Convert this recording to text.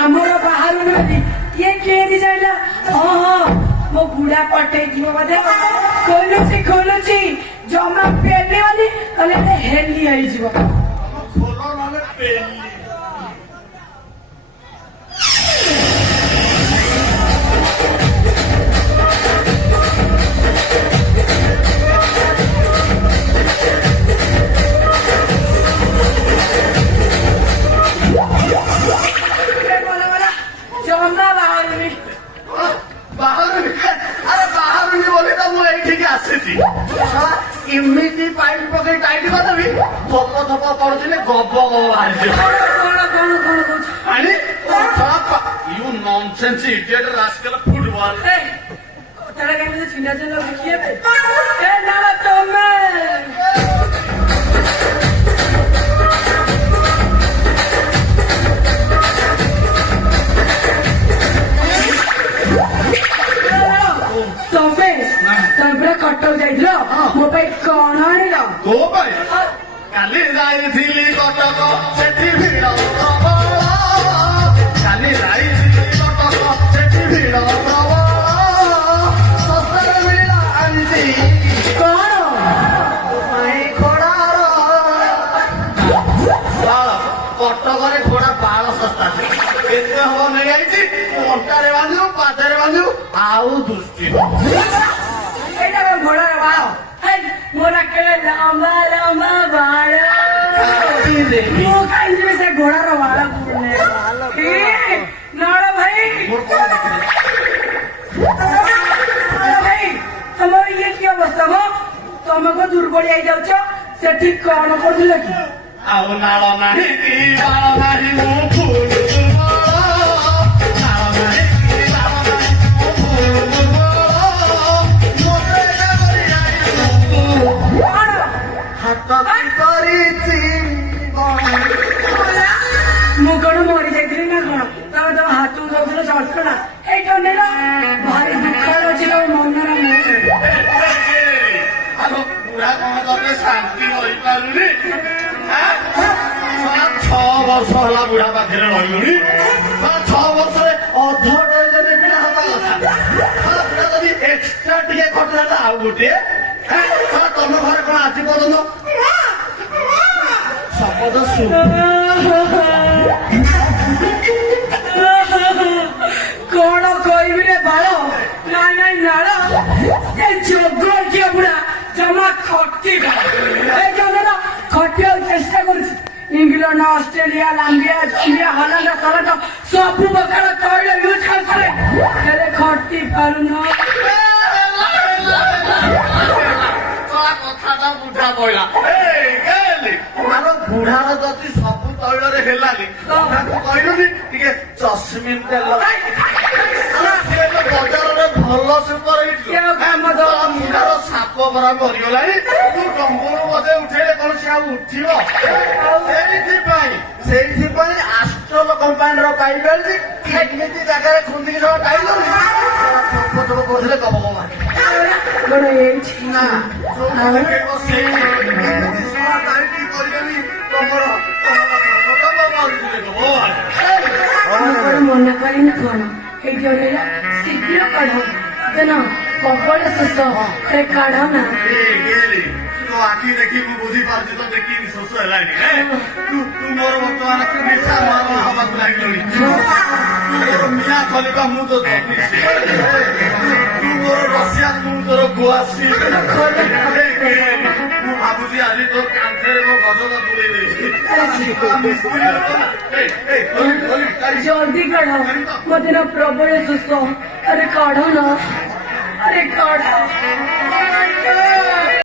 ଆମର ବାହାରୁ କିଏ କିଏ ଦି ଯାଇଲା ହଁ ହଁ ମୋ ବୁଢା ପଠେଇ ଯିବ ବୋଧେ ଖୋଲୁଛି ଜମା ପେଲିବନି କହିଲେ ହେଲି ହେଇଯିବ। ଏମିତି ପାଇପ ପକେଇ ଟାଇଟ୍ କରିଦେବି ଥପ ଥପ କରୁଥିଲେ ଗବ ଗବ ବାହାରିଯିବ। You nonsense idiot rascal football. କଥାଟା କେମିତି ଛିଣ୍ଡା ଛିଣ୍ଡା ଦେଖିବେ ତମେ ପୁରା କଟକ ଯାଇଥିଲ ମୋ ପାଇଁ କଣ ଆଣିଲ? ତୋ ପାଇଁ କାଲି ଯାଇଥିଲି କଟକ ସେଠି ଭିଡ଼ ପ୍ରବଳ। କାଲି ଯାଇଥିଲି କଟକ ସେଠି ଭିଡ଼ ପ୍ରବଳ। ଶସ୍ତାରେ ମିଳିଲା ଆଣିଛି କଣ ଘୋଡ଼ାର ବାଳ। କଟକରେ ଘୋଡ଼ା ବାଳ ଶସ୍ତା କେତେ ହବ ନେଇଯାଇଛି। ଅଣ୍ଟାରେ ବାନ୍ଧିବୁ ପାଦରେ ବାନ୍ଧିବୁ ଆଉ ଦୃଷ୍ଟି ଘୋଡ଼ାର ବାଳ ମୋର ଲମ୍ବା ଲମ୍ବା ବାଳ ମୁଁ କାହିଁକି ସେ ଘୋଡ଼ାର ବାଳ ନଳ ଭାଇ ଭାଇ ତମର ଇଏ କି ଅବସ୍ଥା ମ ତମେ କଣ ଦୁର୍ବଳ ହେଇଯାଉଛ? ସେଠି କଣ କରୁଥିଲ କି? ଆଉ ନାଳ ନାହିଁ କି ବାଳ ନାହିଁ ମୁଁ ଫୁଲ ମୁଁ କଣ ମରି ଯାଇଥିଲି ନା କଣ? ତମେ ତମ ହାତକୁ ଦଉଥିଲ ଯନ୍ତ୍ରଣା ଏଇଟା ନେଲ ଭାରି ଦୁଃଖରେ ଅଛି ତମ ମନର ପୁରା କଣ ତମେ ଶାନ୍ତି ରହିପାରୁନି। 6 ବର୍ଷ ହେଲା ବୁଢା ପାଖରେ ରହିଲୁଣି। 6 ବର୍ଷରେ ଅଧ ଡଜନ ପିଲା ହବା କଥା ଯଦି ଏକ୍ସଟ୍ରା ଟିକେ ଖଟିଲା ଆଉ ଗୋଟିଏ ତମ ଘରେ କଣ ଆଜି ପର୍ଯ୍ୟନ୍ତ ଶପଥ କଣ କହିବି ରେ ବାଳ? ନାଇଁ ନାଇଁ ନାଳ ସେ ଯୋଗ କିଏ ବୁଢା ଜମା ଖଟିବା ଖଟିବାକୁ ଚେଷ୍ଟା କରୁଛି। ଇଂଲଣ୍ଡ ଅଷ୍ଟ୍ରେଲିଆ ଲାମ୍ବିଆ ଜମ୍ବିଆ ହଲାଣ୍ଡ ସଲଟ ସବୁ ପ୍ରକାର ତୈଳ ୟୁଜ କରିସାରେ ହେଲେ ଖଟି ପାରୁନ। କଥାଟା ବୁଝା ପଇଲା ବୁଢାର ଯଦି ସବୁ ତୈଳରେ ହେଲାନି ତାକୁ କହିଲୁନି ଟିକେ ଚଷମିନ ତେଲ ବଜାରରେ ଭଲ ସୁପର ମୁଣ୍ଡାର ସାପ ପରା ମରିଗଲାଣି। ତୁ ଡଙ୍ଗରୁ ବୋଧେ ଉଠେଇଲେ କଣ ସେ ଆଉ ଉଠିବ? ସେଇଥିପାଇଁ ଆଷ୍ଟ୍ରଲ କମ୍ପାନୀର ପାଇପ ଆଣିଛି ଏମିତି ଜାଗାରେ ଖୁନ୍ଦିକି ସବୁ ଟାଇଲ କହୁଥିଲେ କବ ନା ମନା କରିନି କଣ ଏଇଠି ଅନେଇଲା ଶୀଘ୍ର କାଢ ଦେନ କବଳ ଶୋଷ କାଢ ନା। ଆଖି ଦେଖି ମୁଁ ବୁଝିପାରୁଛି ତ ଦେଖିକି ଶୋଷ ହେଲାଣି। ତୁ ମୋର ବର୍ତ୍ତମାନ ନିଶା ହବାକୁ ଲାଗିଲଣି। ତୋର ମିଆ ଖଲିବା ମୁଁ ତ ତୁ ମୋର ରସିଆ ମୁଁ ତୋର ଗୋଆସି। ମୁଁ ଭାବୁଛି ଆଜି ତୋ କାନ୍ଥରେ ମୋ ଗଜଟା ବୁଲେଇ ଦେଇଛି। ଜଲ୍ଦି କାଢ ମତେ ନା ପ୍ରବଳ ଶୋଷ। ଆରେ କାଢ ନା ଆରେ କାଢ।